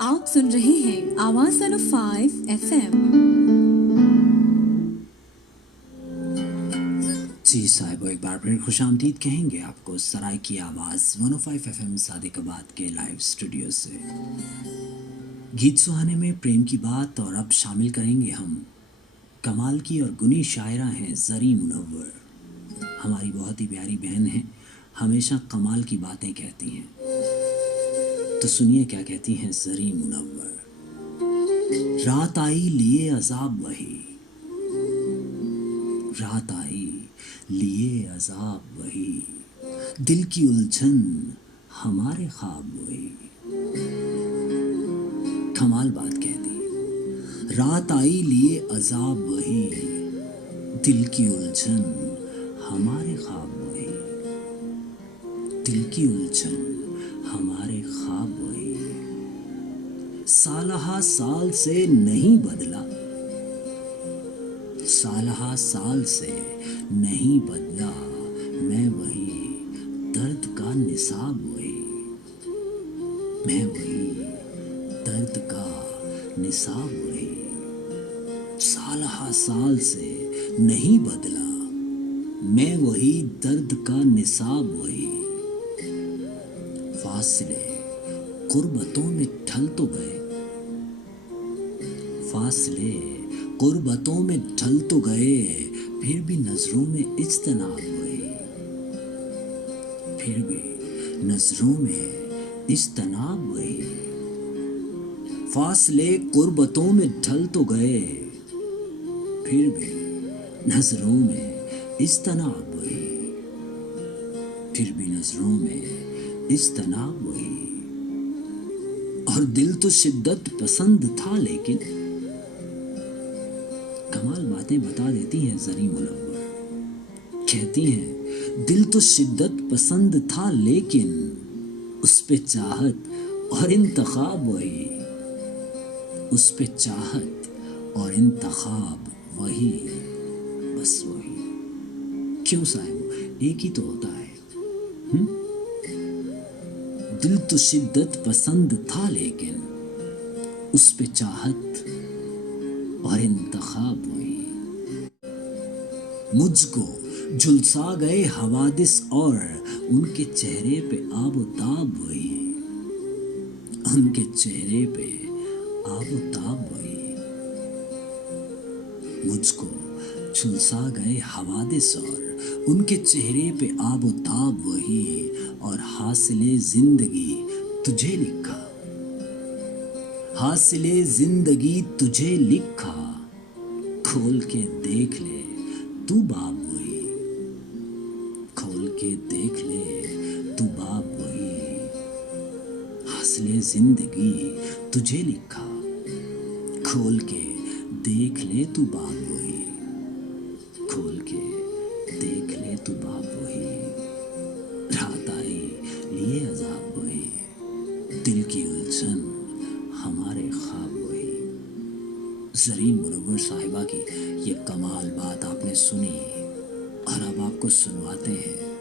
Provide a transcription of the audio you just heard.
آپ سن رہے ہیں آواز 105 FM۔ جی صاحب، ایک بار پھر خوش آمدید کہیں گے آپ کو سرائے کی آواز 105 FM صادق آباد کے لائیو اسٹوڈیو سے۔ گیت سہانے میں پریم کی بات، اور اب شامل کریں گے ہم کمال کی اور گنی شاعرہ ہیں زری منور۔ ہماری بہت ہی پیاری بہن ہیں، ہمیشہ کمال کی باتیں کہتی ہیں، تو سنیے کیا کہتی ہیں زری منور۔ رات آئی لیے عذاب وہی، رات آئی لیے عذاب وہی، دل کی الجھن ہمارے خواب وہی۔ کمال بات کہہ دی، رات آئی لیے عذاب وہی، دل کی الجھن ہمارے خواب وہی، دل کی الجھن ہمارے خواب وہی۔ سالہ سال سے نہیں بدلا، سالہ سال سے نہیں بدلا، میں وہی درد کا نصاب وہی، میں وہی درد کا نصاب وہی۔ سالہ سال سے نہیں بدلا، میں وہی درد کا نصاب وہی۔ فاصلے قربتوں میں ڈھل تو گئے، فاصلے قربتوں میں ڈھل تو گئے، پھر بھی نظروں میں اجتناب وہی، پھر بھی نظروں میں اجتناب وہی۔ فاصلے قربتوں میں ڈھل تو گئے، پھر بھی نظروں میں اجتناب وہی، پھر بھی نظروں میں اجتناب وہی۔ اور دل تو شدت پسند تھا لیکن، کمال باتیں بتا دیتی ہیں زری منور، کہتی ہیں دل تو شدت پسند تھا لیکن، اس پہ چاہت اور انتخاب وہی، اس پہ چاہت اور انتخاب وہی، بس وہی۔ کیوں صاحب، ایک ہی تو ہوتا ہے۔ دل تو شدت پسند تھا لیکن، اس پہ چاہت اور انتخاب وہی۔ مجھ کو جھلسا گئے حوادث اور ان کے چہرے پہ آب و تاب وہی، ان کے چہرے پہ آب و تاب وہی۔ مجھ کو جھلسا گئے حوادث اور ان کے چہرے پہ آب و تاب وہی، اور حاصل زندگی تجھے لکھا، حاصل زندگی تجھے لکھا، کھول کے دیکھ لے تو باب وہی، کھول کے دیکھ لے تو باب وہی۔ حاصل زندگی تجھے لکھا، کھول کے دیکھ لے تو باب وہی، کھول کے دیکھ لے تو باب وہی۔ رات آئی لیے عذاب وہی، دل کی الجھن ہمارے خواب وہی۔ زری منور صاحبہ کی یہ کمال بات آپ نے سنی، اور اب آپ کو سنواتے ہیں